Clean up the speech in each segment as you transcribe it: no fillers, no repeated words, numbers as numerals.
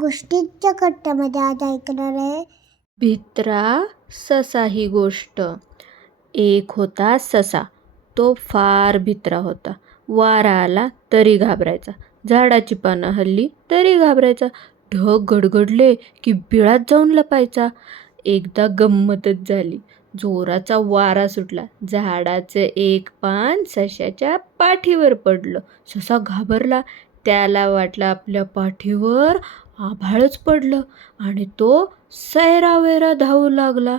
गोष्टीच्या कट्ट्यामध्ये आज ऐकणार आहे भित्रा ससा ही गोष्ट. एक होता ससा. तो फार भित्रा होता. वारा आला तरी घाबरायचा. झाडाची पानं हलली तरी घाबरायचा. ढग गडगडले की बिळात जाऊन लपायचा. एकदा गंमतच झाली. जोराचा वारा सुटला. झाडाचं एक पान सशाच्या पाठीवर पडलं. ससा घाबरला. त्याला वाटलं आपल्या पाठीवर आभाळच पडलं आणि तो सैरावैरा धावू लागला.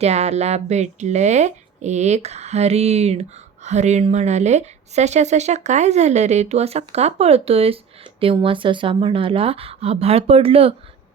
त्याला भेटले एक हरीण. हरीण म्हणाले, सशा सशा काय झालं रे, तू असा का पळतोयस? तेव्हा ससा म्हणाला, आभाळ पडलं.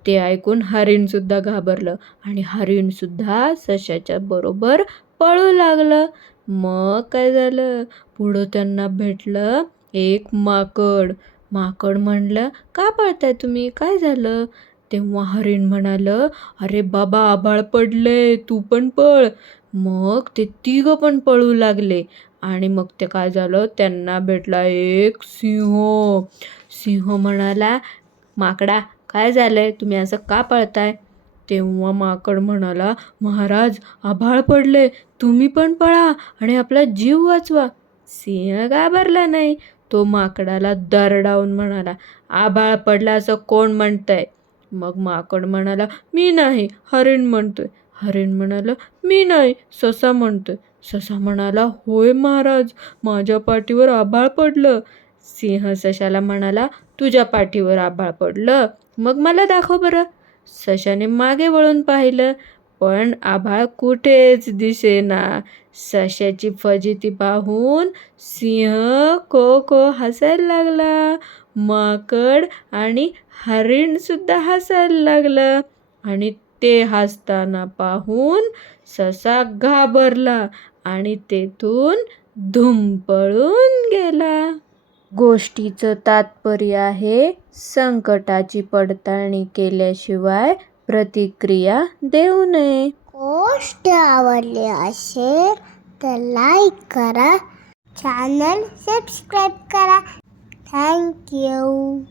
ते ऐकून हरीण सुद्धा घाबरलं आणि हरीण सुद्धा सशाच्या बरोबर पळू लागलं. मग काय झालं? पुढं त्यांना भेटलं एक माकड. माकड म्हणलं, का पळताय तुम्ही, काय झालं? तेव्हा हरीण म्हणालं, अरे बाबा आभाळ पडले, तू पण पळ. मग ते तिघं पण पळू लागले आणि मग ते काय झालं, त्यांना भेटला एक सिंह. सिंह म्हणाला, माकडा काय झालंय, तुम्ही असं का पळताय? तेव्हा माकड म्हणाला, महाराज आभाळ पडले, तुम्ही पण पळा आणि आपला जीव वाचवा. सिंह घाबरला नाही. तो माकडाला दरडावून म्हणाला, आभाळ पडला असं कोण म्हणतंय? मग माकड म्हणाला, मी नाही, हरीण म्हणतोय. हरीण म्हणाला, मी नाही, ससा म्हणतोय. ससा म्हणाला, होय महाराज, माझ्या पाठीवर आभाळ पडलं. सिंह सशाला म्हणाला, तुझ्या पाठीवर आभाळ पडलं, मग मला दाखव बरं. सशाने मागे वळून पाहिलं, पण आभाळ कुठेच दिसेना. सशाची फजिती पाहून सिंह को को हसायला लागला. माकड आणि हरीण सुद्धा हसायला लागलं आणि ते हसताना पाहून ससा घाबरला आणि तेथून धूम पळून गेला. गोष्टीचं तात्पर्य आहे, संकटाची पडताळणी केल्याशिवाय प्रतिक्रिया देऊ नये. गोष्ट आवडली असेल तर लाईक करा, चॅनल सबस्क्राईब करा. थँक्यू.